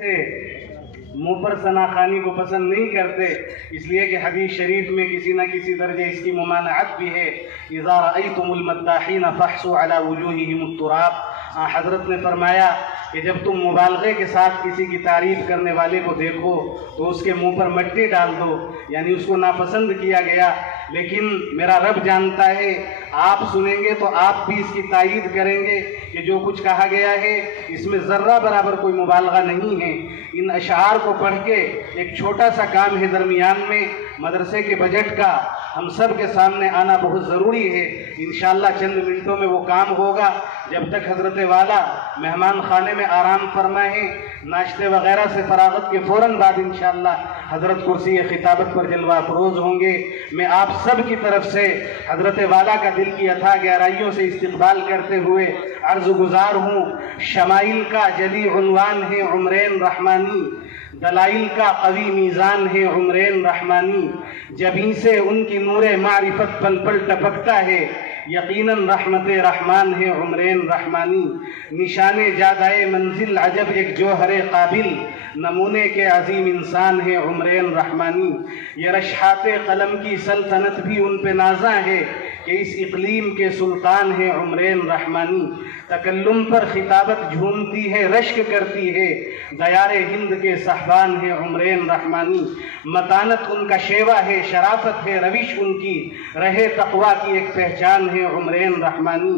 سے منہ پر ثناخوانی کو پسند نہیں کرتے، اس لیے کہ حدیث شریف میں کسی نہ کسی درجے اس کی ممانعت بھی ہے۔ اذا رأیتم المداحین فاحصوا علی وجوہہم التراب، حضرت نے فرمایا کہ جب تم مبالغے کے ساتھ کسی کی تعریف کرنے والے کو دیکھو تو اس کے منہ پر مٹی ڈال دو، یعنی اس کو ناپسند کیا گیا۔ لیکن میرا رب جانتا ہے، آپ سنیں گے تو آپ بھی اس کی تائید کریں گے کہ جو کچھ کہا گیا ہے اس میں ذرہ برابر کوئی مبالغہ نہیں ہے۔ ان اشعار کو پڑھ کے ایک چھوٹا سا کام ہے درمیان میں مدرسے کے بجٹ کا، ہم سب کے سامنے آنا بہت ضروری ہے۔ انشاءاللہ چند منٹوں میں وہ کام ہوگا۔ جب تک حضرت والا مہمان خانے میں آرام فرمائیں، ناشتے وغیرہ سے فراغت کے فوراً بعد انشاءاللہ حضرت کرسی خطابت پر جلوہ افروز ہوں گے۔ میں آپ سب کی طرف سے حضرت والا کا دل کی اتھا گہرائیوں سے استقبال کرتے ہوئے عرض گزار ہوں۔ شمائل کا جلی عنوان ہے عمرین رحمانی، دلائل کا قوی میزان ہے عمرین رحمانی، جبیں سے ان کی نور معرفت پل پل ٹپکتا ہے، یقیناً رحمت رحمان ہے عمرین رحمانی۔ نشان جادائے منزل عجب ایک جوہر قابل، نمونے کے عظیم انسان ہے عمرین رحمانی۔ یہ رشحات قلم کی سلطنت بھی ان پہ نازاں ہے کہ اس اقلیم کے سلطان ہے عمرین رحمانی۔ تکلم پر خطابت جھومتی ہے، رشک کرتی ہے، دیار ہند کے صحبان ہے عمرین رحمانی۔ متانت ان کا شیوہ ہے، شرافت ہے روش ان کی، رہے تقویٰ کی ایک پہچان ہے عمرین رحمانی۔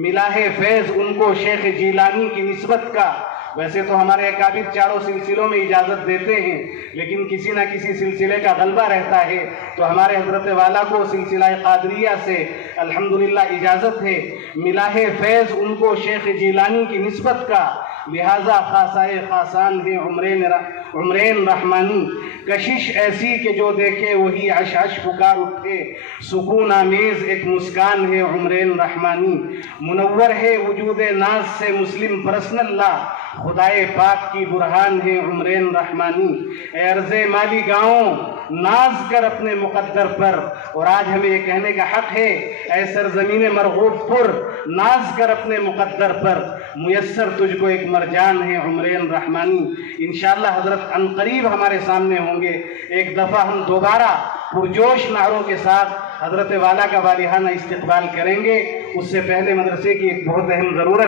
ملا ہے فیض ان کو شیخ جیلانی کی نسبت کا، ویسے تو ہمارے اکابر چاروں سلسلوں میں اجازت دیتے ہیں، لیکن کسی نہ کسی سلسلے کا غلبہ رہتا ہے، تو ہمارے حضرت والا کو سلسلہ قادریہ سے الحمدللہ اجازت ہے۔ ملا ہے فیض ان کو شیخ جیلانی کی نسبت کا، لہذا خاصائے خاصان ہے عمرین رحمانی۔ کشش ایسی کہ جو دیکھے وہی عش عش پکار اٹھے، سکون آمیز ایک مسکان ہے عمرین رحمانی۔ منور ہے وجود ناز سے مسلم پرسن اللہ، خدائے پاک کی برہان ہے عمرین رحمانی۔ اے ارض مالی گاؤں ناز کر اپنے مقدر پر، اور آج ہمیں یہ کہنے کا حق ہے، اے سرزمین مرغوب پر ناز کر اپنے مقدر پر، میسر تجھ کو ایک مرجان ہے عمرین رحمانی۔ انشاءاللہ حضرت عنقریب ہمارے سامنے ہوں گے، ایک دفعہ ہم دوبارہ پرجوش نعروں کے ساتھ حضرت والا کا والہانہ استقبال کریں گے۔ اس سے پہلے مدرسے کی ایک بہت اہم ضرورت